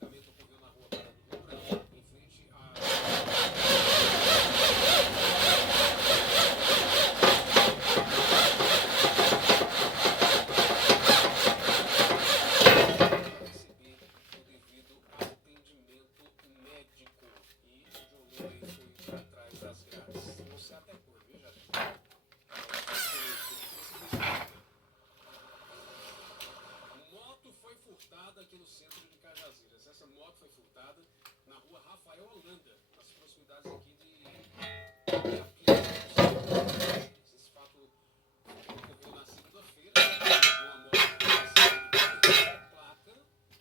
espancamento ocorreu na rua Barão do Rio Branco, em frente à... receber o devido atendimento médico. E o John Lewis foi para trás das grades. Não sei até quando, viu, Jardim? Moto foi furtada aqui no centro de Cajazeiras. Essa moto foi furtada na rua Rafael Holanda, nas proximidades aqui de esse fato ocorreu na segunda-feira. Uma moto placa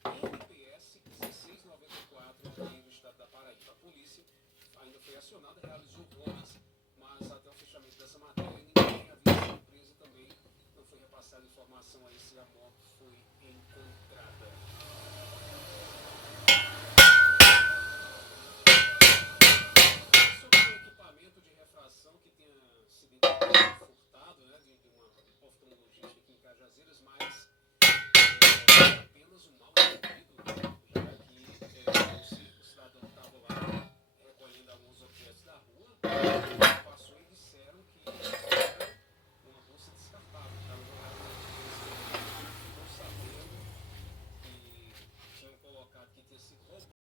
NPS 1694 aqui do estado da Paraíba. A polícia ainda foi acionada, realizou bombas, mas até o fechamento dessa matéria ninguém havia sido preso também. Não foi repassada informação aí se a moto foi encontrada. Sobre o equipamento de refração que tenha sido furtado, né, de uma oftalmologista aqui em Cajazeiras, mas apenas um mau